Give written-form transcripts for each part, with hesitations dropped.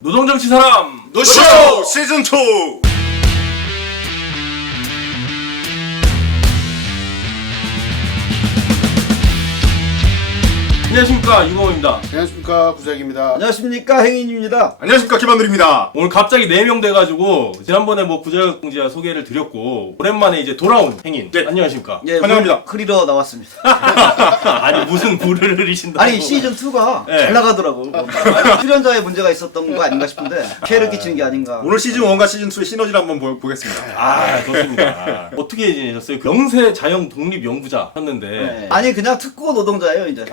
노동정치 사람 노쇼 시즌 2. 안녕하십니까 유범입니다. 안녕하십니까 구자익입니다. 안녕하십니까 행인입니다. 안녕하십니까 김한들입니다. 오늘 갑자기 4명 돼가지고 지난번에 뭐 구자혁 공지와 소개를 드렸고 오랜만에 이제 돌아온 행인. 네. 안녕하십니까? 예, 환영합니다. 흐리러 나왔습니다. 아니 무슨 물을 흐리신다고? 아니 시즌 2가 네. 잘 나가더라고. 출연자의 문제가 있었던 거 아닌가 싶은데 피해를 끼치는 게 아닌가. 오늘 시즌 1과 시즌 2의 시너지를 한번 보겠습니다. 아 좋습니다. 어떻게 지내셨어요? 영세 자영 독립 연구자 였는데 네. 아니 그냥 특고 노동자예요 이제.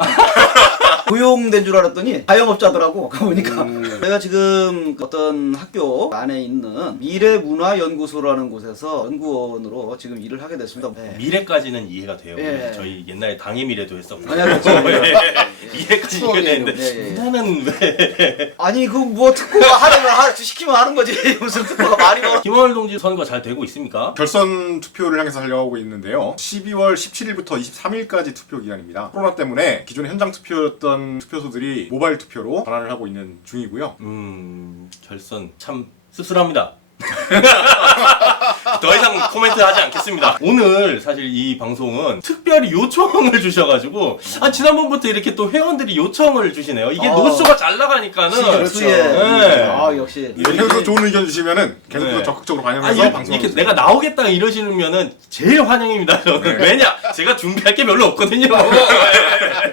고용된 줄 알았더니 자영업자더라고. 보니까 제가 지금 어떤 학교 안에 있는 미래문화연구소라는 곳에서 연구원으로 지금 일을 하게 됐습니다. 네. 미래까지는 이해가 돼요. 예. 저희 옛날에 당의 미래도 했었고. 아니, 그렇죠. 미래까지 추억이에요. 이해되는데 예, 예. 문화는 왜? 아니 그 뭐 특고가 하려면 시키면 하는 거지. 무슨 특고가 말이 많아. 김원일 동지 선거 잘 되고 있습니까? 결선 투표를 향해서 달려가고 있는데요. 12월 17일부터 23일까지 투표 기간입니다. 코로나 때문에 기존에 현장 투표였던 투표소들이 모바일 투표로 전환을 하고 있는 중이고요. 결선 참 씁쓸합니다. 더 이상 코멘트 하지 않겠습니다. 오늘 사실 이 방송은 특별히 요청을 주셔가지고 지난번부터 이렇게 또 회원들이 요청을 주시네요. 이게 노쇼가 잘 나가니까는 그렇죠. 네. 아 역시. 계속 좋은 의견 주시면은 계속 네. 적극적으로 반영해서 방송을 이렇게 내가 나오겠다 이러시면은 제일 환영입니다. 저는. 왜냐? 제가 준비할 게 별로 없거든요.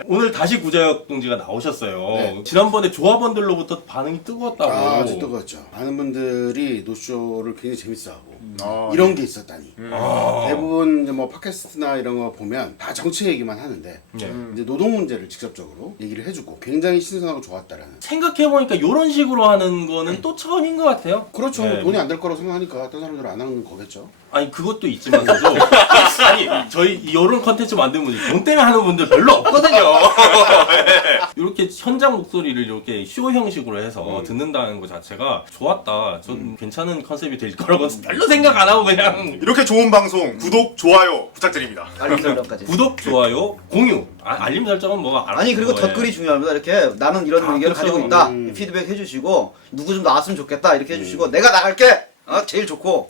오늘 다시 구자혁 동지가 나오셨어요. 네. 지난번에 조합원들로부터 반응이 뜨거웠다고. 아주 뜨거웠죠. 많은 분들이 노쇼를 굉장히 재밌어하고 아, 이런 게 있었다니. 아. 대부분 이제 뭐 팟캐스트나 이런 거 보면 다 정치 얘기만 하는데 네. 이제 노동 문제를 직접적으로 얘기를 해주고 굉장히 신선하고 좋았다라는. 생각해보니까 이런 식으로 하는 거는 또 처음인 것 같아요. 그렇죠. 네. 돈이 안 될 거라고 생각하니까 다른 사람들은 안 하는 거겠죠. 아니 그것도 있지만서도 아니 저희 이런 컨텐츠 만드는 분들 돈 때문에 하는 분들 별로 없거든요. 이렇게 현장 목소리를 이렇게 쇼 형식으로 해서 듣는다는 것 자체가 좋았다. 전 괜찮은 컨셉이 될 거라고 별로 생각 안 하고 그냥 이렇게 좋은 방송 구독, 좋아요 부탁드립니다. 알림 설정까지. 구독, 좋아요, 공유. 알림 설정은 뭐 아니 그리고 덧글이 중요합니다. 이렇게 나는 이런 의견을 그렇죠. 가지고 있다. 피드백 해주시고 누구 좀 나왔으면 좋겠다 이렇게 해주시고 내가 나갈게. 제일 좋고.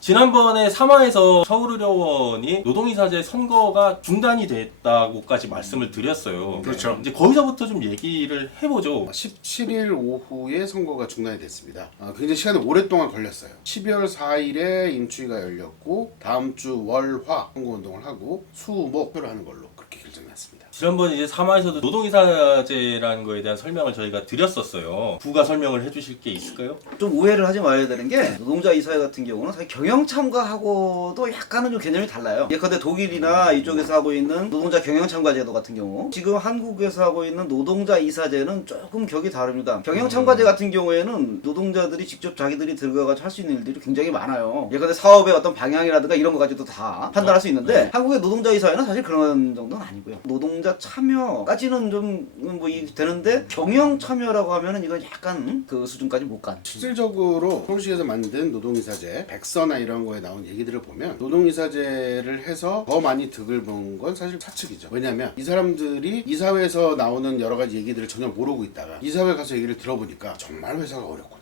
지난번에 3화에서 서울의료원이 노동이사제 선거가 중단이 됐다고까지 말씀을 드렸어요. 그렇죠. 이제 거기서부터 좀 얘기를 해보죠. 17일 오후에 선거가 중단이 됐습니다. 굉장히 시간이 오랫동안 걸렸어요. 12월 4일에 임추위가 열렸고 다음 주 월화 선거운동을 하고 수목 표를 하는 걸로 그렇게 결정났습니다. 지난번 이제 3화에서도 노동이사제라는 거에 대한 설명을 저희가 드렸었어요. 부가 설명을 해주실 게 있을까요? 좀 오해를 하지 말아야 되는 게 노동자 이사회 같은 경우는 사실 경영 참가하고도 약간은 좀 개념이 달라요. 예컨대 독일이나 이쪽에서 하고 있는 노동자 경영 참가 제도 같은 경우 지금 한국에서 하고 있는 노동자 이사제는 조금 격이 다릅니다. 경영 참가제 같은 경우에는 노동자들이 직접 자기들이 들어가서 할 수 있는 일들이 굉장히 많아요. 예컨대 사업의 어떤 방향이라든가 이런 거 가지고도 다 판단할 수 있는데 한국의 노동자 이사회는 사실 그런 정도는 아니고요. 노동자 참여까지는 좀 뭐 되는데 경영 참여라고 하면은 이건 약간 그 수준까지 못 간. 실질적으로 서울시에서 만든 노동이사제 백서나 이런 거에 나온 얘기들을 보면 노동이사제를 해서 더 많이 득을 본 건 사실 사측이죠. 왜냐하면 이 사람들이 이사회에서 나오는 여러 가지 얘기들을 전혀 모르고 있다가 이사회 가서 얘기를 들어보니까 정말 회사가 어렵구나.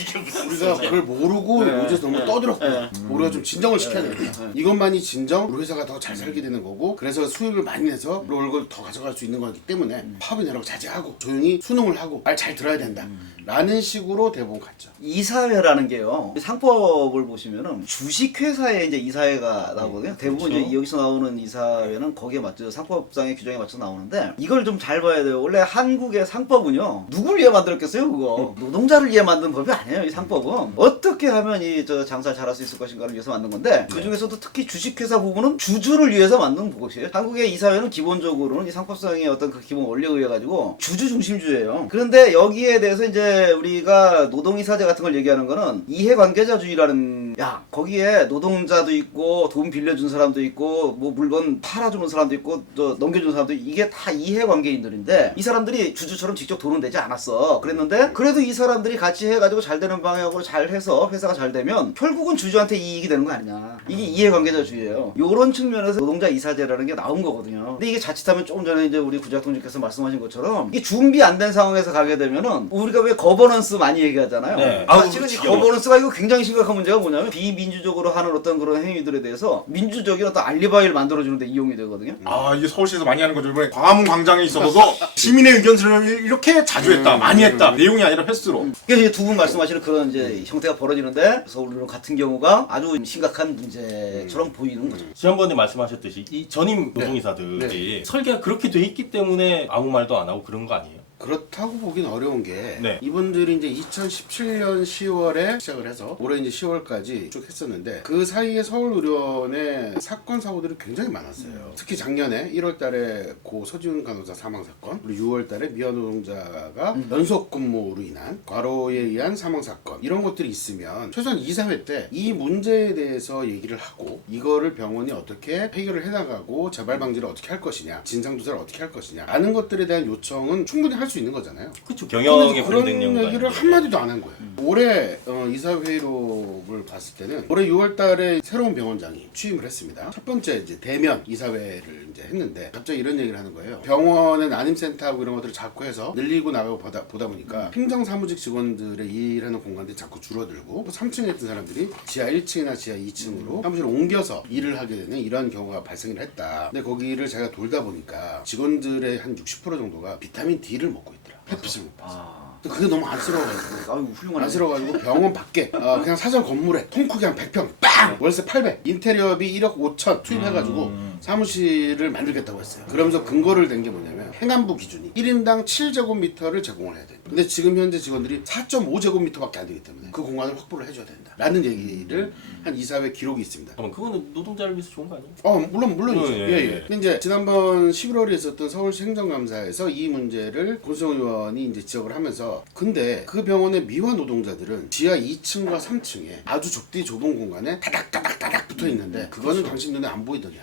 이게 무슨 우리가 그걸 모르고 요새서 너무 떠들었구나. 우리가 좀 진정을 시켜야 되겠다. 이것만이 진정 우리 회사가 더 잘 살게 되는 거고 그래서 수익을 많이 내서 우리 월급을 더 가져갈 수 있는 거기 때문에 파업은 여러 거 자제하고 조용히 수능을 하고 말 잘 들어야 된다. 라는 식으로 대부분 갔죠. 이사회라는 게요. 상법을 보시면은 주식회사에 이제 이사회가 나오거든요. 대부분 그렇죠. 이제 여기서 나오는 이사회는 거기에 맞춰 상법상의 규정에 맞춰 나오는데 이걸 좀 잘 봐야 돼요. 원래 한국의 상법은요. 누굴 위해 만들었겠어요, 그거? 노동자를 위해 만든 법이 아니에요, 이 상법은. 어떻게 하면 이 장사를 잘할 수 있을 것인가를 위해서 만든 건데 그 중에서도 특히 주식회사 부분은 주주를 위해서 만든 것이에요. 한국의 이사회는 기본적으로는 이 상법상의 어떤 그 기본 원리에 의해 가지고 주주 중심주예요. 그런데 여기에 대해서 이제 우리가 노동이사제 같은 걸 얘기하는 거는 이해관계자주의라는 야 거기에 노동자도 있고 돈 빌려준 사람도 있고 뭐 물건 팔아주는 사람도 있고 저 넘겨주는 사람도 있고 이게 다 이해관계인들인데 이 사람들이 주주처럼 직접 돈은 내지 않았어. 그랬는데 그래도 이 사람들이 같이 해가지고 잘 되는 방향으로 잘 해서 회사가 잘 되면 결국은 주주한테 이익이 되는 거 아니냐. 이게 이해관계자주의예요. 요런 측면에서 노동자 이사제라는 게 나온 거거든요. 근데 이게 자칫하면 조금 전에 이제 우리 구작동님께서 말씀하신 것처럼 이게 준비 안 된 상황에서 가게 되면은 우리가 왜 거버넌스 많이 얘기하잖아요. 네. 사실은 이 지겨워. 거버넌스가 이거 굉장히 심각한 문제가 뭐냐면 비민주적으로 하는 어떤 그런 행위들에 대해서 민주적인 어떤 알리바이를 만들어주는데 이용이 되거든요. 아 이게 서울시에서 많이 하는 거죠. 이번에 광화문 광장에 있어서 시민의 의견 수렴을 이렇게 자주 했다, 많이 했다. 내용이 아니라 횟수로. 그래서 이제 두 분 말씀하시는 그런 이제 형태가 벌어지는데 서울로 같은 경우가 아주 심각한 문제처럼 보이는 거죠. 지난번에 말씀하셨듯이 이 전임 노동이사들이 설계가 그렇게 돼 있기 때문에 아무 말도 안 하고 그런 거 아니에요? 그렇다고 보긴 어려운 게 네. 이분들이 이제 2017년 10월에 시작을 해서 올해 이제 10월까지 쭉 했었는데 그 사이에 서울의료원의 사건 사고들이 굉장히 많았어요. 특히 작년에 1월달에 고 서지훈 간호사 사망 사건, 그리고 6월달에 미화 노동자가 연속 근무로 인한 과로에 의한 사망 사건 이런 것들이 있으면 최소한 이사회 때 이 문제에 대해서 얘기를 하고 이거를 병원이 어떻게 해결을 해나가고 재발 방지를 어떻게 할 것이냐, 진상 조사를 어떻게 할 것이냐 라는 것들에 대한 요청은 충분히 할 수 있는 거잖아요. 그렇죠. 경영의 그런 브랜딩 내용도 얘기를 아니고. 한마디도 안 한 거예요. 올해 이사회의록을 봤을 때는 올해 6월달에 새로운 병원장이 취임을 했습니다. 첫 번째 이제 대면 이사회를 이제 했는데 갑자기 이런 얘기를 하는 거예요. 병원의 난임센터하고 이런 것들을 자꾸 해서 늘리고 나가고 보다 보니까 행정사무직 직원들의 일하는 공간들이 자꾸 줄어들고 3층에 있던 사람들이 지하 1층이나 지하 2층으로 사무실을 옮겨서 일을 하게 되는 이런 경우가 발생을 했다. 근데 거기를 제가 돌다 보니까 직원들의 한 60% 정도가 비타민 D를 먹고 있더라. 햇빛을 못 봐서. 그게 너무 안쓰러워가지고 아유 훌륭하네. 안쓰러워가지고 병원 밖에 그냥 사전 건물에 통 크게 한 100평 빵! 월세 800 인테리어비 1억 5천 투입해가지고 사무실을 만들겠다고 했어요. 그러면서 근거를 댄 게 뭐냐면 행안부 기준이 1인당 7제곱미터를 제공을 해야 돼. 근데 지금 현재 직원들이 4.5제곱미터밖에 안 되기 때문에 그 공간을 확보를 해줘야 된다 라는 얘기를 한 이사회 기록이 있습니다. 잠깐만, 그거는 노동자를 위해서 좋은 거 아니에요? 물론이죠. 예, 예, 예. 근데 이제 지난번 11월에 있었던 서울시 행정감사에서 이 문제를 권수정 의원이 이제 지적을 하면서 근데 그 병원의 미화 노동자들은 지하 2층과 3층에 아주 좁은 공간에 다닥 붙어 있는데 그거는 당신 눈에 안 보이더냐.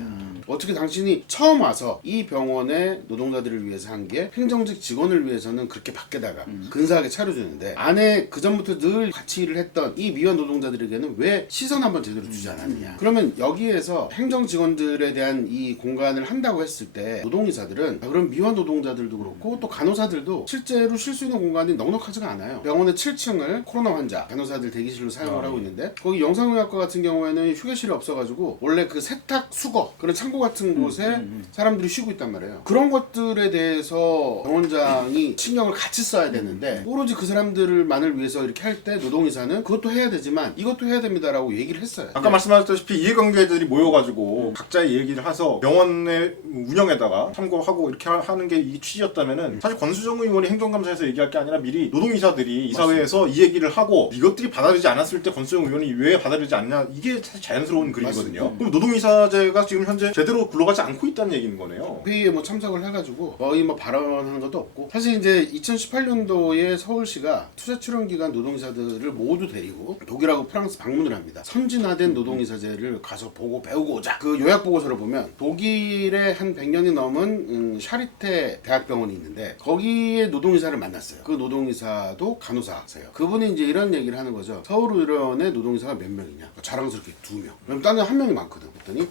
어떻게 당신이 처음 와서 이 병원의 노동자들을 위해서 한 게 행정직 직원을 위해서는 그렇게 밖에다가 근사하게 차려주는데 안에 그전부터 늘 같이 일을 했던 이 미화 노동자들에게는 왜 시선 한번 제대로 주지 않았느냐. 그러면 여기에서 행정 직원들에 대한 이 공간을 한다고 했을 때 노동이사들은 그런 미화 노동자들도 그렇고 또 간호사들도 실제로 쉴 수 있는 공간이 넉넉하지가 않아요. 병원의 7층을 코로나 환자 간호사들 대기실로 사용을 하고 있는데 거기 영상의학과 같은 경우에는 휴게실이 없어가지고 원래 그 세탁 수거 그런 창고 같은 곳에 사람들이 쉬고 있단 말이에요. 그런 것들에 대해서 병원장이 신경을 같이 써야 되는데 오로지 그 사람들만을 위해서 이렇게 할 때 노동이사는 그것도 해야 되지만 이것도 해야 됩니다라고 얘기를 했어요. 아까 말씀하셨다시피 이해관계자들이 모여가지고 각자의 얘기를 해서 병원의 운영에다가 참고하고 이렇게 하는 게 이 취지였다면은 사실 권수정 의원이 행정감사에서 얘기할 게 아니라 미리 노동이사들이 이사회에서 이 얘기를 하고 이것들이 받아들이지 않았을 때 권수정 의원이 왜 받아들이지 않냐 이게 사실 자연스러운 그림이거든요. 맞습니다. 그럼 노동이사제가 지금 현재 제대로 굴러가지 않고 있다는 얘기인 거네요. 회의에 뭐 참석을 해가지고 거의 뭐 발언하는 것도 없고 사실 이제 2018년도에 서울시가 투자 출연 기간 노동이사들을 모두 데리고 독일하고 프랑스 방문을 합니다. 선진화된 노동이사제를 가서 보고 배우고 오자. 그 요약 보고서를 보면 독일에 한 100년이 넘은 샤리테 대학병원이 있는데 거기에 노동이사를 만났어요. 그 노동이사도 간호사세요. 그분이 이제 이런 얘기를 하는 거죠. 서울의료원의 노동이사가 몇 명이냐? 자랑스럽게 2명. 그럼 딴 데 한 명이 많거든. 그랬더니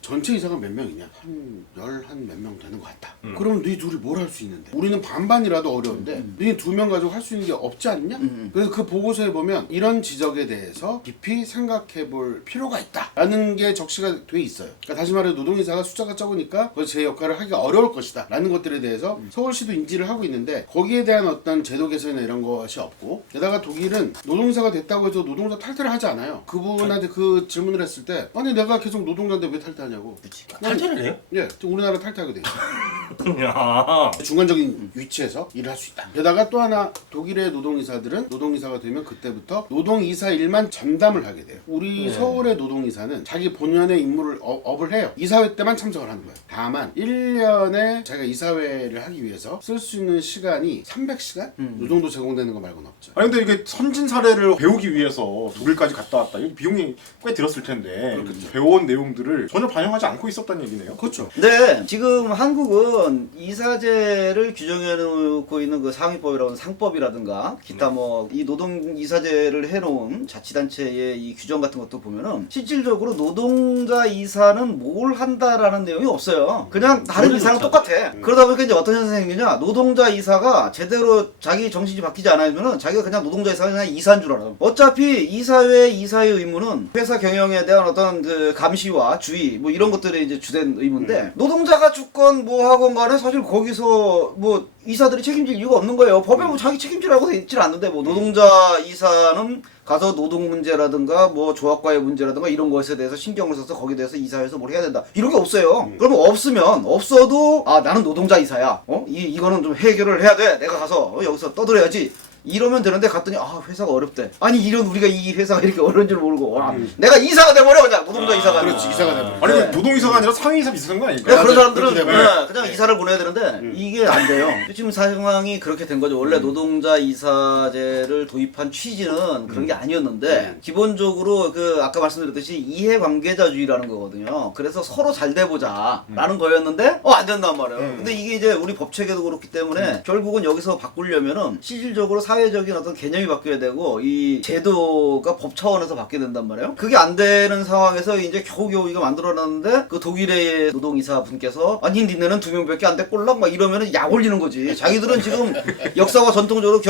전체 이사가 몇 명이냐? 한 몇 명 되는 것 같다. 그러면 너희 둘이 뭘 할 수 있는데? 우리는 반반이라도 어려운데 너희 2명 가지고 할 수 있는 게 없지 않냐? 그래서 그 보고서에 보면 이런 지적에 대해서 깊이 생각해 볼 필요가 있다 라는 게 적시가 돼 있어요. 그러니까 다시 말해 노동이사가 숫자가 적으니까 제 역할을 하기가 어려울 것이다 라는 것들에 대해서 서울시도 인지를 하고 있는데 거기에 대한 어떤 제도 개선이나 이런 것이 없고 게다가 독일은 노동이사가 됐다고 해서 노동자 탈퇴를 하지 않아요. 그분한테 그 질문을 했을 때 아니 내가 계속 노동자인데 왜 탈퇴하냐고. 탈퇴를 해요? 예, 우리나라 탈퇴하게 돼 있어요. 야. 중간적인 위치에서 일을 할 수 있다. 게다가 또 하나 독일의 노동이사들은 노동이사가 되면 그때부터 노동이사 일만 전담을 하게 돼요. 우리 서울의 노동이사는 자기 본연의 임무를 업을 해요. 이사회 때만 참석을 하는 거예요. 다만 1년에 자기가 이사회를 하기 위해서 쓸 수 있는 시간이 300시간? 이 정도 제공되는 거 말고는 없죠. 아니 근데 이게 선진 사례를 배우기 위해서 독일까지 갔다 왔다. 이 비용이 꽤 들었을 텐데 배워온 내용들을 전혀 반영하지 않고 있었다는 얘기네요. 그렇죠. 근데 지금 한국은 이사제를 규정해 놓고 있는 그 상위법이라고 하는 상법이라든가 기타 뭐 이 노동 이사제를 해놓은 자치단체의 이 규정 같은 것도 보면은 실질적으로 노동자 이사는 뭘 한다라는 내용이 없어요. 그냥 다른 이사랑 똑같아. 그러다 보니까 이제 어떤 현상이 생기냐, 노동자 이사가 제대로 자기 정신이 바뀌지 않으면은 자기가 그냥 노동자 이사가 그냥 이사인 줄 알아. 어차피 이사회 이사의 의무는 회사 경영에 대한 어떤 그 감시와 주의 뭐 이런 것들이 이제 주된 의무인데 노동자가 죽건 뭐 하건 간에 사실 거기서 뭐 이사들이 책임질 이유가 없는 거예요. 법에 뭐 자기 책임지라고 돼 있질 않는데 뭐 노동자 이사는 가서 노동 문제라든가 뭐 조합과의 문제라든가 이런 것에 대해서 신경을 써서 거기에 대해서 이사회에서 뭘 해야 된다 이런 게 없어요. 그러면 없으면 없어도 아 나는 노동자 이사야. 이거는 좀 해결을 해야 돼. 내가 가서 여기서 떠들어야지. 이러면 되는데 갔더니 아 회사가 어렵대. 아니 이런 우리가 이 회사가 이렇게 어려운 줄 모르고 와, 내가 이사가 돼버려 그냥 노동자 이사가. 그렇지, 이사가 되면. 아니 그 노동이사가 아니라 상위이사 비슷한 거 아닐까요? 그런 사람들은 그렇게 그냥 이사를 보내야 되는데 이게 안 돼요. 지금 상황이 그렇게 된 거죠. 원래 노동자 이사제를 도입한 취지는 그런 게 아니었는데 기본적으로 그 아까 말씀드렸듯이 이해관계자주의라는 거거든요. 그래서 서로 잘 돼보자라는 거였는데 안 된단 말이에요. 근데 이게 이제 우리 법체계도 그렇기 때문에 결국은 여기서 바꾸려면은 실질적으로 사회적인 어떤 개념이 바뀌어야 되고 이 제도가 법 차원에서 바뀌어야 된단 말이에요. 그게 안 되는 상황에서 이제 겨우겨우 이거 만들어놨는데 그 독일의 노동이사 분께서 아니 니네는 2명밖에 안 돼 꼴랑 막 이러면은 약 올리는 거지. 자기들은 지금 역사와 전통적으로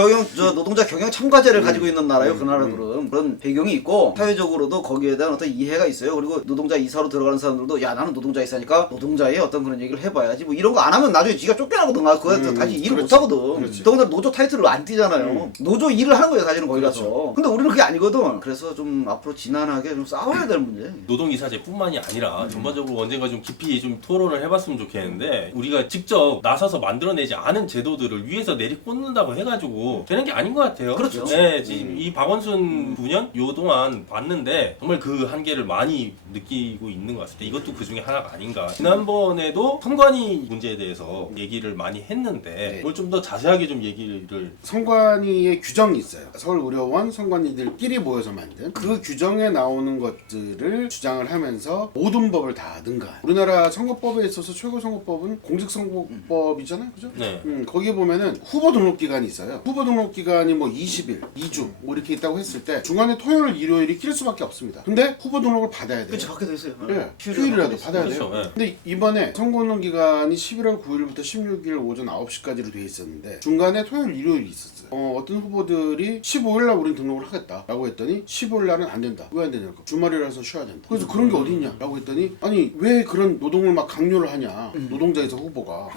노동자 경영 참가제를 가지고 있는 나라예요. 그 나라들은 그런 배경이 있고 사회적으로도 거기에 대한 어떤 이해가 있어요. 그리고 노동자 이사로 들어가는 사람들도 야 나는 노동자 이사니까 노동자의 어떤 그런 얘기를 해봐야지 뭐 이런 거 안 하면 나중에 지가 쫓겨나거든. 그거 다시 일을 못 하거든. 더군다나 노조 타이틀을 안 띄잖아요. 노조 일을 하는 거예요 사실은 거기 가서. 근데 우리는 그게 아니거든. 그래서 좀 앞으로 지난하게 좀 싸워야 될 문제. 노동이사제뿐만이 아니라 전반적으로 언젠가 좀 깊이 좀 토론을 해봤으면 좋겠는데 우리가 직접 나서서 만들어내지 않은 제도들을 위에서 내리꽂는다고 해가지고 되는 게 아닌 것 같아요. 그렇죠. 네, 지금 이 박원순 9년 요 동안 봤는데 정말 그 한계를 많이 느끼고 있는 것 같습니다. 이것도 그 중에 하나가 아닌가. 지난번에도 선관위 문제에 대해서 얘기를 많이 했는데 뭘 좀 더 자세하게 좀 얘기를 선관위의 규정이 있어요. 서울의료원 선관위들끼리 모여서 만든 그 규정에 나오는 것들을 주장을 하면서 모든 법을 다 능가한. 우리나라 선거법에 있어서 최고선거법은 공직선거법이잖아요, 그죠? 네. 거기 보면은 후보 등록 기간이 있어요. 후보 등록 기간이 뭐 20일, 2주 뭐 이렇게 있다고 했을 때 중간에 토요일, 일요일이 낄 수밖에 없습니다. 근데 후보 등록을 받아야 돼요. 그렇죠. 받게 돼 있어요. 네, 휴일이라도 받아야 그렇죠. 돼요. 네. 근데 이번에 선거운동 기간이 11월 9일부터 16일 오전 9시까지로 돼 있었는데 중간에 토요일, 일요일이 있었어요. 어떤 후보들이 15일날 우린 등록을 하겠다라고 했더니 15일날은 안 된다. 왜 안 되냐고. 주말이라서 쉬어야 된다. 그래서 그런 게 어딨냐라고 했더니 아니 왜 그런 노동을 막 강요를 하냐. 노동자에서 후보가.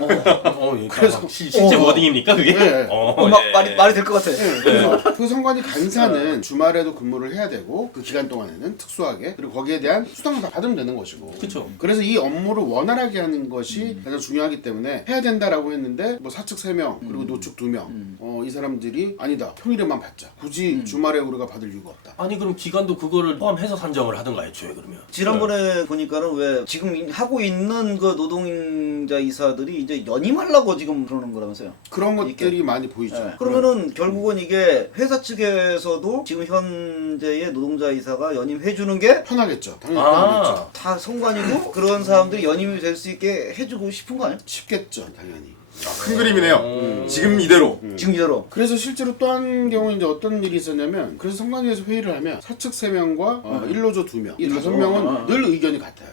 그래서 실제 워딩입니까 그게? 네. 막 말이 될 것 같아. 그래서 그 선관위 간사는 주말에도 근무를 해야 되고 그 기간 동안에는 특수하게 그리고 거기에 대한 수당을 다 받으면 되는 것이고. 그쵸. 그래서 이 업무를 원활하게 하는 것이 가장 중요하기 때문에 해야 된다라고 했는데 뭐 사측 3명 그리고 노측 2명 이 사람들이 아니다 평일에만 받자. 굳이 주말에 우리가 받을 이유가 없다. 아니 그럼 기간도 그거를 포함해서 산정을 하든가 애초에 그러면. 지난번에 보니까는 왜 지금 하고 있는 그 노동자 이사들이 이제 연임하려고 지금 그러는 거라면서요. 그런 것들이 많이 보이죠. 네. 그러면은 결국은 이게 회사 측에서도 지금 현재의 노동자 이사가 연임해주는 게 편하겠죠. 당연히 편하겠죠. 다 선관위고 그런 사람들이 연임이 될 수 있게 해주고 싶은 거 아니야? 쉽겠죠. 당연히. 큰 그림이네요. 지금 이대로. 지금 이대로. 그래서 실제로 또 한 경우 이제 어떤 일이 있었냐면 그래서 선관위에서 회의를 하면 사측 3명과 일노조 2명 이 5명은 늘 의견이 같아요.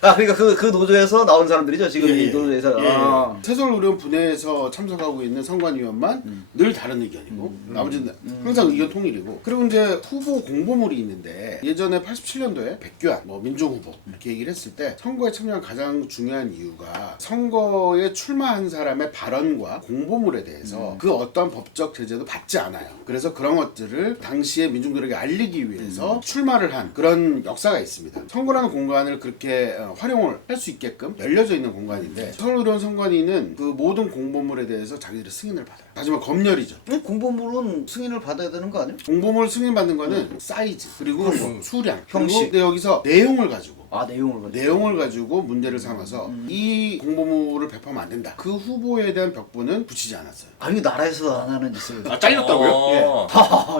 그러니까 그 노조에서 나온 사람들이죠 지금 이 노조에서. 세설의료원 분야에서 참석하고 있는 선관위원만 늘 다른 의견이고 나머지는 항상 의견 통일이고. 그리고 이제 후보 공보물이 있는데 예전에 87년도에 백규환 민주후보 이렇게 얘기를 했을 때 선거에 참여한 가장 중요한 이유가 선거에 출마 출마한 사람의 발언과 공보물에 대해서 그 어떤 법적 제재도 받지 않아요. 그래서 그런 것들을 당시에 민중들에게 알리기 위해서 출마를 한 그런 역사가 있습니다. 선거라는 공간을 그렇게 활용을 할 수 있게끔 열려져 있는 공간인데 서울의료원 선관위는 그 모든 공보물에 대해서 자기들의 승인을 받아요. 하지만 검열이죠. 공보물은 승인을 받아야 되는 거 아니에요? 공보물 승인받는 거는 사이즈 그리고 수량 형식. 그리고 근데 여기서 내용을 가지고 내용을 가지고 문제를 삼아서 이 공보물을 배포하면 안 된다. 그 후보에 대한 벽부는 붙이지 않았어요. 아니 나라에서 안 하는 짓을 아, 잘렸다고요? 어.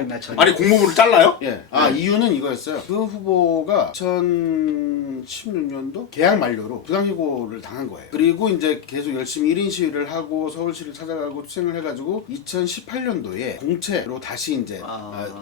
나 참. 아니 공보물을 잘라요? 예. 이유는 이거였어요. 그 후보가 2016년도 계약 만료로 부당해고를 당한 거예요. 그리고 이제 계속 열심히 1인 시위를 하고 서울시를 찾아가고 투쟁을 해가지고 2018년도에 공채로 다시 이제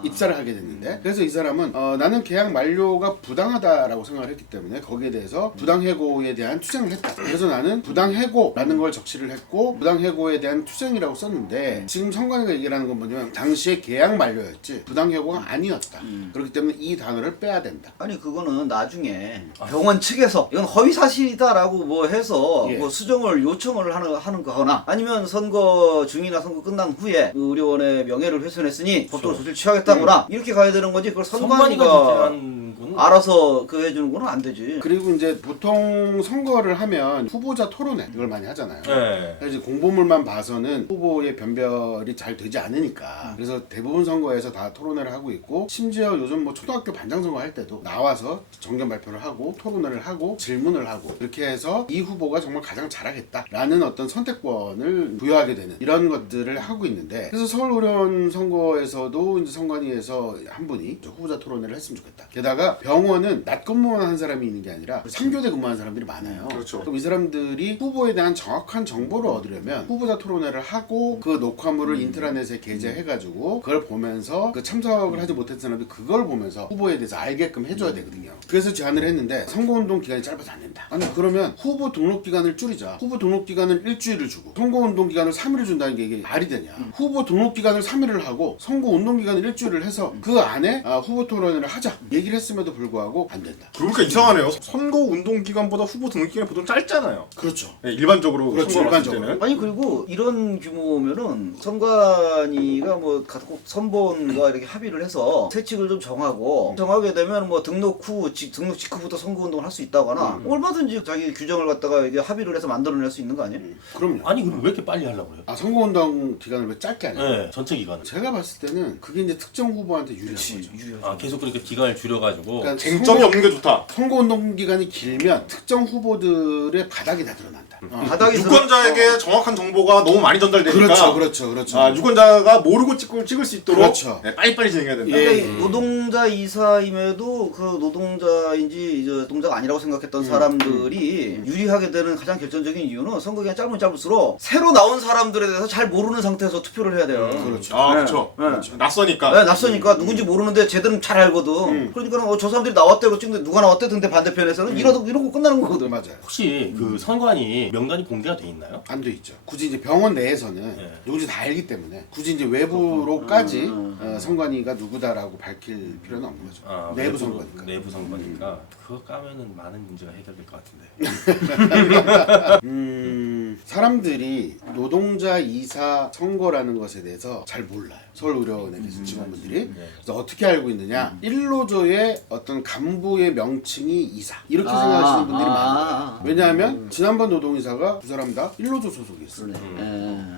입사를 하게 됐는데 그래서 이 사람은 나는 계약 만료가 부당하다라고 생각을 했기 때문에 거기에 대해서 부당해고에 대한 투쟁을 했다. 그래서 나는 부당해고라는 걸 적시를 했고 부당해고에 대한 투쟁이라고 썼는데 지금 선관위가 얘기하는 건 뭐냐면 당시에 계약 만료였지 부당해고가 아니었다. 그렇기 때문에 이 단어를 빼야 된다. 아니 그거는 나중에 병원 측에서 이건 허위 사실이다라고 뭐 해서 예. 뭐 수정을 요청을 하는 거거나 아니면 선거 중이나 선거 끝난 후에 그 의료원의 명예를 훼손했으니 법적으로 조치를 취하겠다거나 이렇게 가야 되는 거지. 그걸 선관위가 선관위가 제재한 거는 알아서 그 해주는 거는 안 되지. 그리고 이제 보통 선거를 하면 후보자 토론회 이걸 많이 하잖아요. 네. 그래서 이제 공보물만 봐서는 후보의 변별이 잘 되지 않으니까 그래서 대부분 선거에서 다 토론회를 하고 있고 심지어 요즘 뭐 초등학교 반장 선거 할 때도 나와서 정견 발표를 하고 토론회를 하고 질문을 하고 이렇게 해서 이 후보가 정말 가장 잘하겠다라는 어떤 선택권을 부여하게 되는 이런 것들을 하고 있는데 그래서 서울의료원 선거에서도 이제 선관위에서 한 분이 후보자 토론회를 했으면 좋겠다. 게다가 병원은 낮 근무만 한 사람이 있는 게 아니라 3교대 근무하는 사람들이 많아요. 그렇죠. 그럼 이 사람들이 후보에 대한 정확한 정보를 얻으려면 후보자 토론회를 하고 그 녹화물을 인트라넷에 게재해가지고 그걸 보면서 그 참석을 하지 못했던 사람들이 그걸 보면서 후보에 대해서 알게끔 해줘야 되거든요. 그래서 제안을 했는데 선거운동 기간이 짧아서 안 된다. 아니 그러면 후보 등록 기간을 줄이자. 후보 등록 기간을 일주일을 주고 선거운동 기간을 3일을 준다는 게 이게 말이 되냐. 후보 등록 기간을 3일을 하고 선거운동 기간을 일주일을 해서 그 안에 후보 토론회를 하자. 얘기를 했음에도 불구하고 안 된다. 그러니까 이상하네요. 선거 운동 기간보다 후보 등록 기간이 보통 짧잖아요. 그렇죠. 네, 일반적으로 그렇죠, 선거를 봤을 일반적으로. 때는. 아니 그리고 이런 규모면은 선관위가 뭐 꼭 선본과 이렇게 합의를 해서 세칙을 좀 정하게 되면 뭐 등록 후 등록 직후부터 선거운동을 할 수 있다거나 얼마든지 자기 규정을 갖다가 이게 합의를 해서 만들어낼 수 있는 거 아니에요? 그럼요. 아니 그럼 왜 이렇게 빨리 하려고 그래요? 선거운동 기간을 왜 짧게 하냐. 네, 전체 기간을. 제가 봤을 때는 그게 이제 특정 후보한테 유리한 그렇지, 거죠. 유리하죠. 계속 그렇게 기간을 줄여가지고. 그러니까 쟁점이 없는 게 좋다. 선거운동 기간이 길면 특정 후보들의 바닥이 다 드러난다. 바닥이 유권자에게 정확한 정보가 너무 많이 전달되니까 그렇죠. 유권자가 모르고 찍을 수 있도록 그렇죠. 네, 빨리빨리 진행해야 된다. 예. 노동자 이사임에도 그 노동자인지 이제 노동자가 아니라고 생각했던 사람들이 유리하게 되는 가장 결정적인 이유는 선거 기간 짧으면 짧을수록 새로 나온 사람들에 대해서 잘 모르는 상태에서 투표를 해야 돼요. 그렇죠. 그렇죠. 네. 낯서니까. 네, 낯서니까 누군지 모르는데 쟤들은 잘 알거든. 그러니까 저 사람들이 나왔대로 찍는데 누가 나왔대 근데 반대편에서는 이러고 끝나는 거거든. 맞아요. 혹시 그 선관위 명단이 공개가 돼 있나요? 안 돼 있죠. 굳이 이제 병원 내에서는 누군지 다 알기 때문에 굳이 이제 외부로까지 선관위가 누구다라고 밝힐 필요는 없는 거죠. 내부 선거니까. 내부 선거니까 그거 까면은 많은 문제가 해결될 것 같은데. 사람들이 노동자 이사 선거라는 것에 대해서 잘 몰라요. 서울의료원에 계신 직원분들이. 그래서 어떻게 알고 있느냐? 1노조의 어떤 간부의 명칭이 이사. 이렇게 생각하시는 분들이 많아요. 왜냐하면 지난번 노동이사가 두 사람 다 1노조 소속이었어요.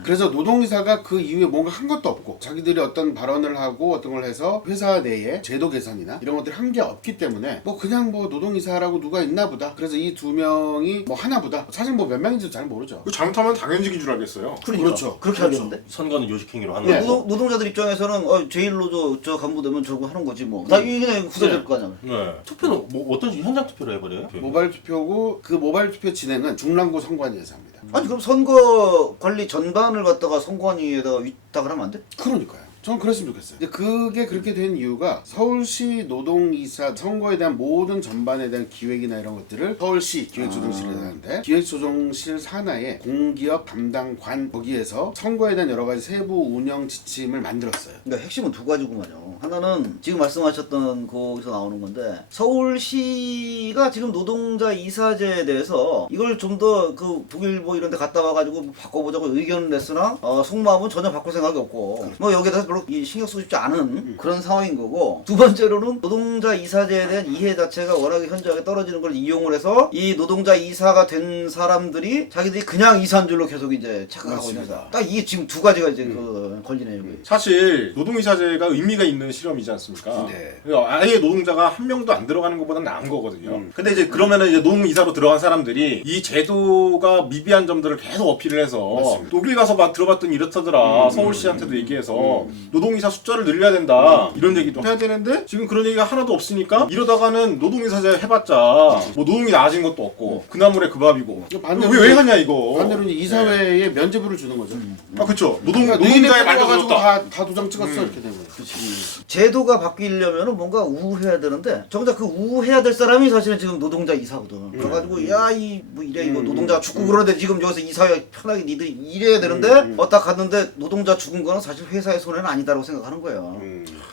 그래서 노동이사가 그 이후에 뭔가 한 것도 없고 자기들이 어떤 발언을 하고 어떤 걸 해서 회사 내에 제도 개선이나 이런 것들이 한 게 없기 때문에 뭐 그냥 뭐 노동이사라고 누가 있나 보다. 그래서 이 두 명이 뭐 하나 보다. 사실 뭐 몇 명인지도 잘 모르죠. 잘못하면 당연직인 줄 알겠어요. 그렇죠. 그렇게 하겠는데. 선거는 요식행위로 하는 네. 거고. 노동자들 입장에서는 제1노조 저 간부 되면 저거 하는 거지 뭐. 다 이게 후대될 거 아니야. 네. 투표는 뭐 어떤 식으로 현장 투표로 해버려요? 모바일 투표고 그 모바일 투표 진행은 중랑구 선관위에서 합니다. 아니 그럼 선거 관리 전반을 갖다가 선관위에다가 위탁을 하면 안 돼? 그러니까요. 저는 그랬으면 좋겠어요. 근데 그게 그렇게 된 이유가 서울시 노동이사 선거에 대한 모든 전반에 대한 기획이나 이런 것들을 서울시 기획조정실에 하는데 기획조정실 산하에 공기업 담당관 거기에서 선거에 대한 여러 가지 세부 운영 지침을 만들었어요. 그러니까 핵심은 두 가지구만요. 하나는 지금 말씀하셨던 거기서 나오는 건데 서울시가 지금 노동자 이사제에 대해서 이걸 좀 더 그 독일 뭐 이런 데 갔다 와가지고 뭐 바꿔보자고 의견을 냈으나 속마음은 전혀 바꿀 생각이 없고 뭐 여기에 대해서 별로 신경 쓰고 싶지 않은 그런 상황인 거고 두 번째로는 노동자 이사제에 대한 이해 자체가 워낙에 현저하게 떨어지는 걸 이용을 해서 이 노동자 이사가 된 사람들이 자기들이 그냥 이사한 줄로 계속 이제 착각하고 있는 거다. 딱 이게 지금 두 가지가 이제 그 걸리네요. 여기. 사실 노동이사제가 의미가 있는 실험이지 않습니까? 네. 아예 노동자가 한 명도 안 들어가는 것보다 나은 거거든요. 근데 이제 그러면은 이제 노동이사로 들어간 사람들이 이 제도가 미비한 점들을 계속 어필을 해서 맞습니다. 독일 가서 막 들어봤더니 이렇다더라. 서울시한테도 얘기해서 노동이사 숫자를 늘려야 된다. 이런 얘기도 해야 되는데 지금 그런 얘기가 하나도 없으니까 이러다가는 노동이사제 해봤자 뭐 노동이 나아진 것도 없고 그나물에 그 밥이고 왜 하냐 이거. 반대로 이제 이사회에 면제부를 주는 거죠. 아 그쵸. 그러니까 노동자의 말도 가지고 들었다. 다 도장 찍었어 이렇게 되면. 제도가 바뀌려면 뭔가 우회해야 되는데 정작 그 우회해야 될 사람이 사실은 지금 노동자 이사거든. 그래가지고 야 이 뭐 이래 이거 노동자가 죽고 그러는데 지금 여기서 이사회 편하게 니들이 일해야 되는데 딱 갔는데 노동자 죽은 거는 사실 회사의 손해는 아니다라고 생각하는 거예요.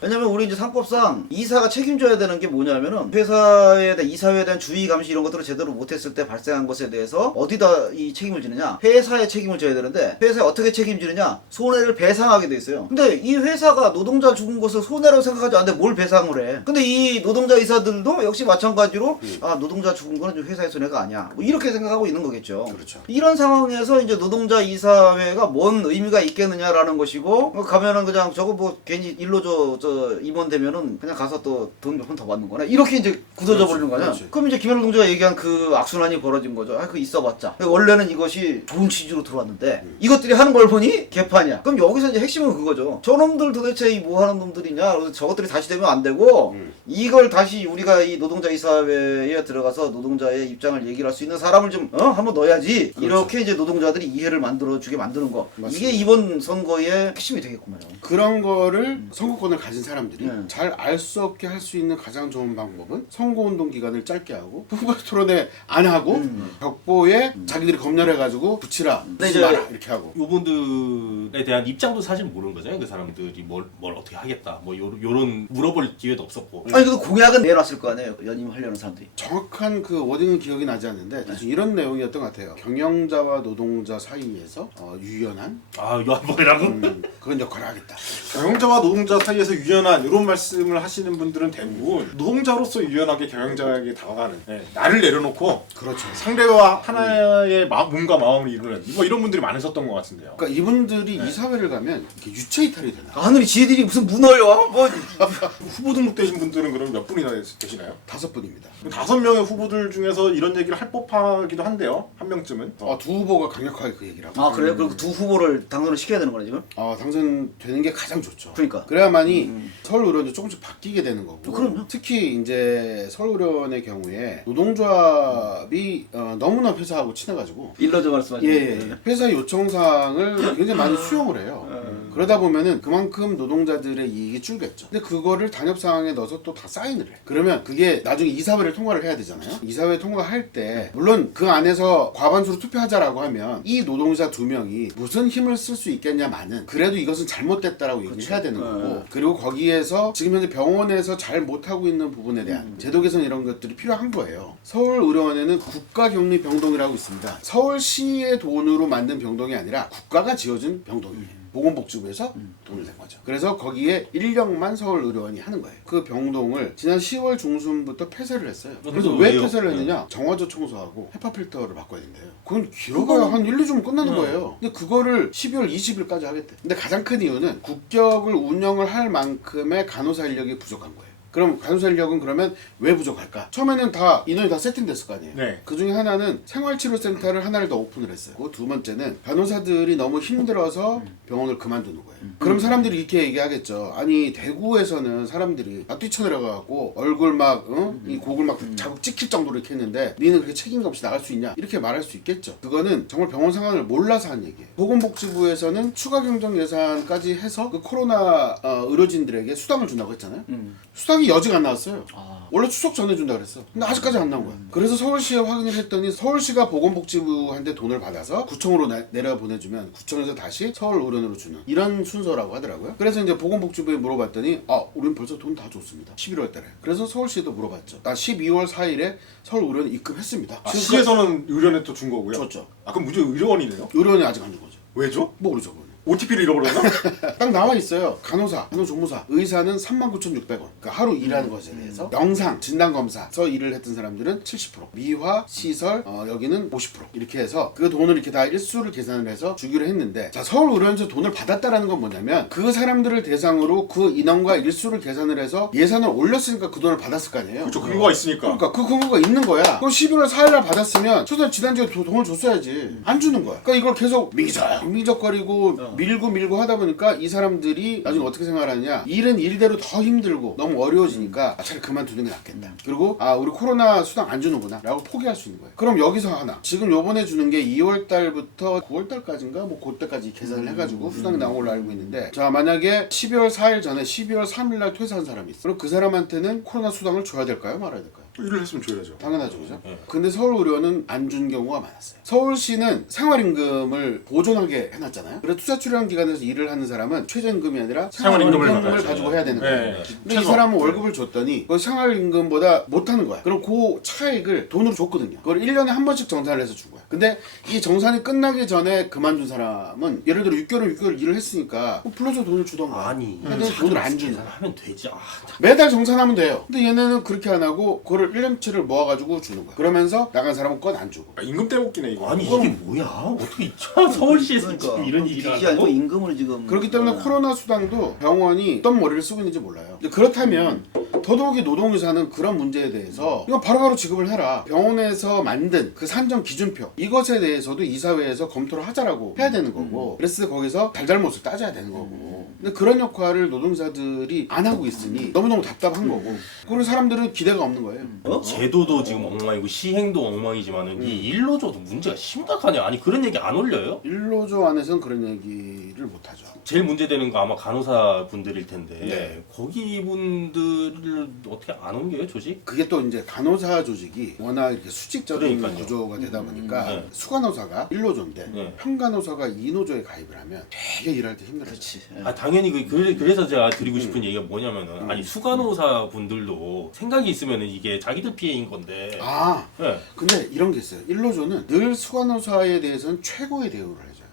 왜냐면 우리 이제 상법상 이사가 책임져야 되는 게 뭐냐면은 회사에 대한 이사회에 대한 주의 감시 이런 것들을 제대로 못했을 때 발생한 것에 대해서 어디다 이 책임을 지느냐 회사에 책임을 져야 되는데 회사에 어떻게 책임지느냐 손해를 배상하게 돼 있어요. 근데 이 회사가 노동자 죽은 것을 손해라고 생각하지 않는데 뭘 배상을 해. 근데 이 노동자 이사들도 역시 마찬가지로 아 노동자 죽은 거는 회사의 손해가 아니야 뭐 이렇게 생각하고 있는 거겠죠. 그렇죠. 이런 상황에서 이제 노동자 이사회가 뭔 의미가 있겠느냐라는 것이고 가면은 그냥 저거 뭐 괜히 일로 저 임원 되면은 그냥 가서 또 돈 몇 푼 더 받는 거나 이렇게 이제 굳어져 버리는 거냐. 그렇지. 그럼 이제 김현우 노동자가 얘기한 그 악순환이 벌어진 거죠. 아 그 있어봤자 원래는 이것이 좋은 취지로 들어왔는데 이것들이 하는 걸 보니 개판이야. 그럼 여기서 이제 핵심은 그거죠. 저놈들 도대체 이 뭐 하는 놈들이냐. 그래서 저것들이 다시 되면 안 되고 이걸 다시 우리가 이 노동자 이사회에 들어가서 노동자의 입장을 얘기를 할 수 있는 사람을 좀 한번 넣어야지. 그렇죠. 이렇게 이제 노동자들이 이해를 만들어주게 만드는 거. 맞습니다. 이게 이번 선거의 핵심이 되겠구만요. 그런 거를 선거권을 가진 사람들이 네. 잘 알 수 없게 할 수 있는 가장 좋은 방법은 선거운동 기간을 짧게 하고 후보 토론회 안 하고 벽보에 자기들이 검열해가지고 붙이라 근데 붙이지 이제 마라 이렇게 하고. 요분들에 대한 입장도 사실 모르는 거잖아요. 그 사람들이 뭘 어떻게 하겠다. 뭐 요런 물어볼 기회도 없었고. 아니 그래도 공약은 내놨을 거 아니에요. 연임하려는 사람들이. 정확한 그 워딩은 기억이 나지 않는데 대충 이런 내용이었던 것 같아요. 경영자와 노동자 사이에서 유연한 뭐라고? 그런 역할을 하겠다. 경영자와 노동자 사이에서 유연한 이런 말씀을 하시는 분들은 대부분 노동자로서 유연하게 경영자에게 다가가는 나를 내려놓고 그렇죠. 상대와 하나의 몸과 마음을 이루는 뭐 이런 분들이 많으셨던 것 같은데요. 그러니까 이분들이 이 사회를 가면 이렇게 유체 이탈이 되나? 하늘이 지혜들이 무슨 문어요? 뭐 후보 등록되신 분들은 그럼 몇 분이나 계시나요? 5분입니다. 5명의 후보들 중에서 이런 얘기를 할 법하기도 한데요. 한 명쯤은. 두 후보가 강력하게 그 얘기를 하고. 아 그래요? 그리고 두 후보를 당선을 시켜야 되는 거네 지금? 당선되는 게 가장 좋죠. 그러니까. 그래야만이 서울의료원도 조금씩 바뀌게 되는 거고. 그럼요. 특히 이제 서울의료원의 경우에 노동조합이 너무나 회사하고 친해가지고 일러줘 말씀하시는 예, 회사 요청사항을 굉장히 많이 수용을 해요. 그러다 보면은 그만큼 노동자들의 이익이 줄겠죠. 근데 그거를 단협사항에 넣어서 또 다 사인을 해. 그러면 그게 나중에 이사회를 통과를 해야 되잖아요. 이사회 통과할 때 물론 그 안에서 과반수로 투표하자라고 하면 이 노동자 2명이 무슨 힘을 쓸 수 있겠냐마는 그래도 이것은 잘못됐다라고 얘기를 해야 되는 거고 그리고 거기에서 지금 현재 병원에서 잘 못하고 있는 부분에 대한 제도 개선 이런 것들이 필요한 거예요. 서울의료원에는 국가격리병동이라고 있습니다. 서울시의 돈으로 만든 병동이 아니라 국가가 지어준 병동이에요. 보건복지부에서 돈을 낸 거죠. 그래서 거기에 인력만 서울의료원이 하는 거예요. 그 병동을 지난 10월 중순부터 폐쇄를 했어요. 그래서 왜 왜요? 폐쇄를 했느냐? 정화조 청소하고 헤파 필터를 바꿔야 된대요. 그건 길어봐야 한 1, 2주면 끝나는 거예요. 근데 그거를 12월 20일까지 하겠대. 근데 가장 큰 이유는 국격을 운영을 할 만큼의 간호사 인력이 부족한 거예요. 그럼 간호사 인력은 그러면 왜 부족할까? 처음에는 다 인원이 다 세팅됐을 거 아니에요. 네. 그 중에 하나는 생활치료센터를 하나를 더 오픈을 했어요. 그리고 두 번째는 간호사들이 너무 힘들어서 병원을 그만두는 거예요. 그럼 사람들이 이렇게 얘기하겠죠. 아니 대구에서는 사람들이 다 뛰쳐내려가고 얼굴 막 이 곡을 막 자국 찍힐 정도로 이렇게 했는데 니는 그렇게 책임감 없이 나갈 수 있냐? 이렇게 말할 수 있겠죠. 그거는 정말 병원 상황을 몰라서 한 얘기예요. 보건복지부에서는 추가 경정 예산까지 해서 그 코로나 의료진들에게 수당을 준다고 했잖아요. 수당이 여직 안 나왔어요. 원래 추석 전에 준다 그랬어. 근데 아직까지 안 나온 거야. 그래서 서울시에 확인을 했더니 서울시가 보건복지부한테 돈을 받아서 구청으로 내려 보내주면 구청에서 다시 서울의료원으로 주는 이런 순서라고 하더라고요. 그래서 이제 보건복지부에 물어봤더니 우린 벌써 돈 다 줬습니다. 11월 달에. 그래서 서울시에도 물어봤죠. 12월 4일에 서울의료원 입금했습니다. 시에서는 의료원에 또 준 거고요. 줬죠. 그럼 문제 의료원이네요? 의료원이 아직 안 준 거죠. 왜죠? 모르죠 그거는. OTP를 잃어버렸나? 딱 나와 있어요. 간호사, 간호조무사, 의사는 39,600원. 그러니까 하루 일하는 것에 대해서 영상, 진단검사서 일을 했던 사람들은 70%, 미화, 시설, 여기는 50% 이렇게 해서 그 돈을 이렇게 다 일수를 계산을 해서 주기로 했는데 자 서울의료원에서 돈을 받았다라는 건 뭐냐면 그 사람들을 대상으로 그 인원과 일수를 계산을 해서 예산을 올렸으니까 그 돈을 받았을 거 아니에요. 그렇죠. 근거가 있으니까. 그러니까 그 근거가 있는 거야. 그럼 11월 4일날 받았으면 최소한 지난주에 돈을 줬어야지. 안 주는 거야. 그러니까 이걸 계속 미적거리고 밀고 하다 보니까 이 사람들이 나중에 어떻게 생각하느냐. 일은 일대로 더 힘들고 너무 어려워지니까 차라리 그만두는 게 낫겠다. 그리고 우리 코로나 수당 안 주는구나 라고 포기할 수 있는 거예요. 그럼 여기서 하나. 지금 요번에 주는 게 2월 달부터 9월 달까지인가 뭐 그때까지 계산을 해가지고 수당이 나온 걸로 알고 있는데 자 만약에 12월 4일 전에 12월 3일 날 퇴사한 사람이 있어. 그럼 그 사람한테는 코로나 수당을 줘야 될까요? 말아야 될까요? 일을 했으면 줘야죠. 당연하죠, 그죠? 근데 서울의료원은 안 준 경우가 많았어요. 서울시는 생활임금을 보존하게 해놨잖아요. 그래서 투자출연 기관에서 일을 하는 사람은 최저임금이 아니라 생활임금을 생활임금을 가지고 해야 되는 거예요. 네. 근데 이 사람은 월급을 줬더니 그 생활임금보다 못하는 거야. 그럼 그 차액을 돈으로 줬거든요. 그걸 1년에 한 번씩 정산을 해서 준 거야. 근데 이 정산이 끝나기 전에 그만둔 사람은 예를 들어 6개월 일을 했으니까 불러서 돈을 주던가. 아니 근데 돈을 안 주는 거야. 하면 되지. 매달 정산하면 돼요. 근데 얘네는 그렇게 안 하고 그거를 1년치를 모아가지고 주는 거야. 그러면서 나간 사람은 건 안 주고. 임금 떼먹기네 이거. 아니 이게 뭐야? 어떻게 있죠? 서울시에서 지금 이런 일이 빚이 아니고 하고? 임금을 지금 그렇기 때문에 코로나 수당도 병원이 어떤 머리를 쓰고 있는지 몰라요. 근데 그렇다면 더더욱이 노동의사는 그런 문제에 대해서 이거 바로바로 지급을 해라. 병원에서 만든 그 산정 기준표 이것에 대해서도 이사회에서 검토를 하자라고 해야 되는 거고 그래서 거기서 잘잘못을 따져야 되는 거고 근데 그런 역할을 노동자들이 안 하고 있으니 너무너무 답답한 거고 그리고 사람들은 기대가 없는 거예요. 제도도 지금 엉망이고 시행도 엉망이지만은 이 일로줘도 문제가 심각하네요. 아니 그런 얘기 안 올려요? 일노조 안에서는 그런 얘기를 못하죠. 제일 문제되는 거 아마 간호사 분들일 텐데 네. 거기 분들을 어떻게 안 옮겨요 조직? 그게 또 이제 간호사 조직이 워낙 이렇게 수직적인 그러니까요. 구조가 되다 보니까 네. 수간호사가 1노조인데 네. 평간호사가 2노조에 가입을 하면 되게 일할 때 힘들어요. 그렇지. 당연히 그래서 제가 드리고 싶은 얘기가 뭐냐면은 아니 수간호사 분들도 생각이 있으면은 이게 자기들 피해인 건데 네. 근데 이런 게 있어요. 1노조는 늘 수간호사에 대해서는 최고의 대우를 해줘요.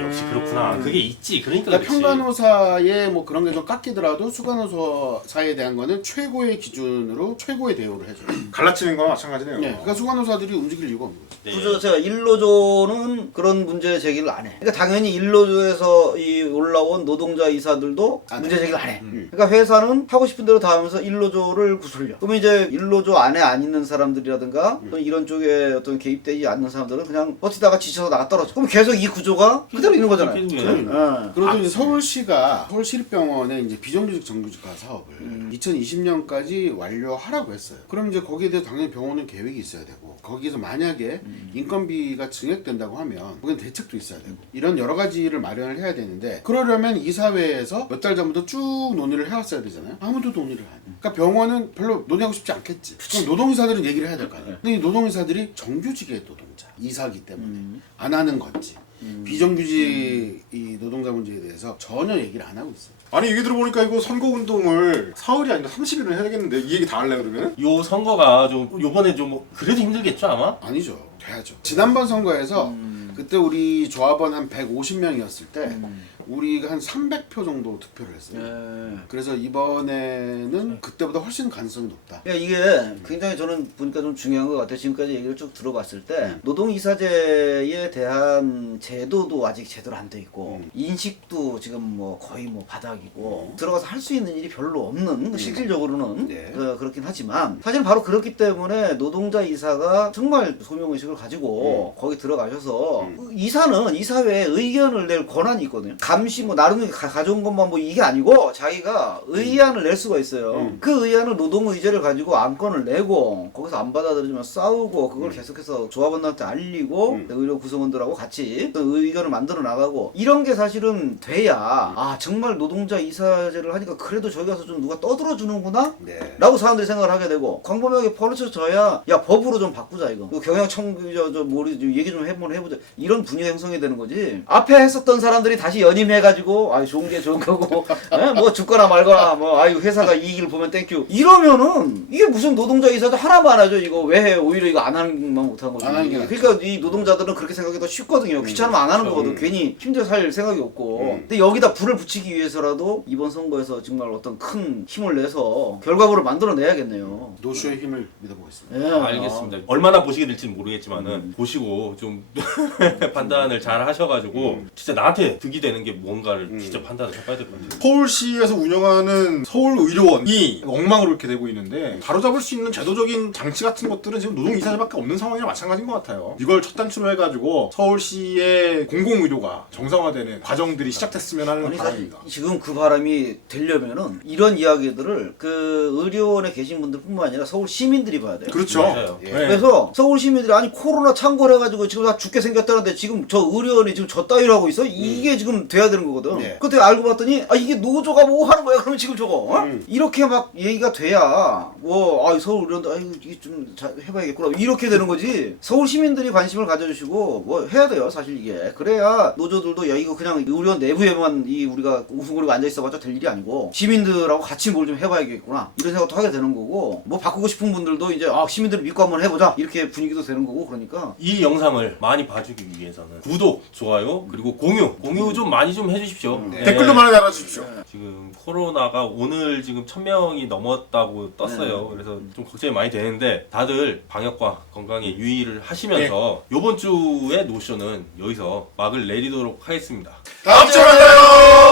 역시 그렇구나. 그게 있지. 그러니까 그러니까 그렇지. 평간호사의 뭐 그런 게 좀 깎이더라도 수간호사에 대한 거는 최고의 기준으로 최고의 대우를 해줘요. 갈라치는 거나 마찬가지네요. 네, 그러니까 수간호사들이 움직일 이유가 없는 거죠. 네. 구조자가 일노조는 그런 문제 제기를 안 해. 그러니까 당연히 일노조에서 이 올라온 노동자 이사들도 안 문제 해. 제기를 안 해. 그러니까 회사는 하고 싶은 대로 다 하면서 일노조를 구슬려. 그러면 이제 일노조 안에 안 있는 사람들이라든가 또 이런 쪽에 어떤 개입되지 않는 사람들은 그냥 버티다가 지쳐서 나가 떨어져. 그럼 계속 이 구조가 그대로 있는 거잖아요. 네. 그리고 이제 서울시가 서울시립병원의 이제 비정규직 정규직화 사업을 2020년까지 완료하라고 했어요. 그럼 이제 거기에 대해 당연히 병원은 계획이 있어야 되고 거기서 만약에 인건비가 증액된다고 하면 거기는 대책도 있어야 되고 이런 여러 가지를 마련을 해야 되는데 그러려면 이사회에서 몇 달 전부터 쭉 논의를 해왔어야 되잖아요. 아무도 논의를 안 해. 그러니까 병원은 별로 논의하고 싶지 않겠지. 그럼 노동의사들은 얘기를 해야 될 거 아니에요. 근데 이 노동의사들이 정규직의 노동자 이사기 때문에 안 하는 건지 비정규직 이 노동자 문제에 대해서 전혀 얘기를 안 하고 있어요. 아니 얘기 들어보니까 이거 선거운동을 4월이 아니라 30일은 해야겠는데 이 얘기 다 할래 그러면? 요 선거가 좀 요번에 좀 그래도 힘들겠죠 아마? 아니죠. 돼야죠. 지난번 선거에서 그때 우리 조합원 한 150명이었을 때 우리가 한 300표 정도 투표를 했어요. 예. 그래서 이번에는 그때보다 훨씬 가능성이 높다. 그러니까 이게 굉장히 저는 보니까 좀 중요한 것 같아요. 지금까지 얘기를 쭉 들어봤을 때 노동이사제에 대한 제도도 아직 제대로 안 돼 있고 인식도 지금 뭐 거의 뭐 바닥이고 들어가서 할 수 있는 일이 별로 없는 실질적으로는 네. 그렇긴 하지만 사실 바로 그렇기 때문에 노동자 이사가 정말 소명의식을 가지고 거기 들어가셔서 이사는 이사회에 의견을 낼 권한이 있거든요. 감시 뭐 나름대로 가져온 것만 뭐 이게 아니고 자기가 의안을 낼 수가 있어요. 그 의안을 노동의제를 가지고 안건을 내고 거기서 안 받아들이면 싸우고 그걸 계속해서 조합원들한테 알리고 의료 구성원들하고 같이 의견을 만들어 나가고 이런 게 사실은 돼야 아 정말 노동자 이사제를 하니까 그래도 저기 가서 좀 누가 떠들어 주는구나 네. 라고 사람들이 생각을 하게 되고 광범위하게 벌어져야 야 법으로 좀 바꾸자 이거 경영청 뭐 얘기 좀 해보자 이런 분위기 형성이 되는 거지. 앞에 했었던 사람들이 다시 연임해가지고 아 좋은 게 좋은 거고 뭐 죽거나 말거나 뭐 아유 회사가 이익을 보면 땡큐 이러면은 이게 무슨 노동자 이사도 하나만 하죠. 이거 왜 해? 오히려 이거 안 하는 것만 못한 거지. 안 하는 게 낫죠. 그러니까 이 노동자들은 그렇게 생각이 더 쉽거든요. 귀찮으면 안 하는 거거든. 괜히 힘들어 살 생각이 없고. 근데 여기다 불을 붙이기 위해서라도 이번 선거에서 정말 어떤 큰 힘을 내서 결과물을 만들어내야겠네요. 노쇼의 힘을 믿어보겠습니다. 예. 알겠습니다. 얼마나 보시게 될지는 모르겠지만은 보시고 좀 판단을 잘 하셔가지고 진짜 나한테 득이 되는 게 뭔가를 진짜 판단을 해봐야 될 것 같아요. 서울시에서 운영하는 서울의료원이 엉망으로 이렇게 되고 있는데 바로잡을 수 있는 제도적인 장치 같은 것들은 지금 노동이사제밖에 없는 상황이랑 마찬가지인 것 같아요. 이걸 첫 단추로 해가지고 서울시의 공공의료가 정상화되는 과정들이 시작됐으면 하는 아니 바람입니다. 지금 그 바람이 되려면은 이런 이야기들을 그 의료원에 계신 분들뿐만 아니라 서울 시민들이 봐야 돼요. 그렇죠. 맞아요. 네. 그래서 서울 시민들이 아니 코로나 창궐 해가지고 지금 다 죽게 생겼다는데 지금 저 의료원이 지금 저 따위로 하고 있어? 이게 지금 돼야 되는 거거든. 네. 그때 알고 봤더니 아 이게 노조가 뭐 하는 거야? 그러면 지금 저거 어? 이렇게 막 얘기가 돼야 뭐 서울 의료원도 아 이게 좀 해봐야겠구나 이렇게 되는 거지. 서울 시민들이 관심을 가져주시고 뭐 해야 돼요 사실 이게. 그래야 노조들도 야 이거 그냥 의료원 내부에만 이 우리가 우승거리고 앉아 있어봤자 될 일이 아니고 시민들하고 같이 뭘 좀 해봐야겠구나 이런 생각도 하게 되는 거고 뭐 바꾸고 싶은 분들도 이제 아 시민들을 믿고 한번 해보자 이렇게 분위기도 되는 거고 그러니까 이 영상을 많이 봐주기 위해서는 구독, 좋아요, 그리고 공유 좀 많이 좀 해주십시오. 네. 댓글도 많이 달아주십시오. 지금 코로나가 오늘 지금 1000명이 넘었다고 떴어요. 그래서 좀 걱정이 많이 되는데 다들 방역과 건강에 유의를 하시면서 이번 주의 노쇼는 여기서 막을 내리도록 하겠습니다. 다음 주에 만나요.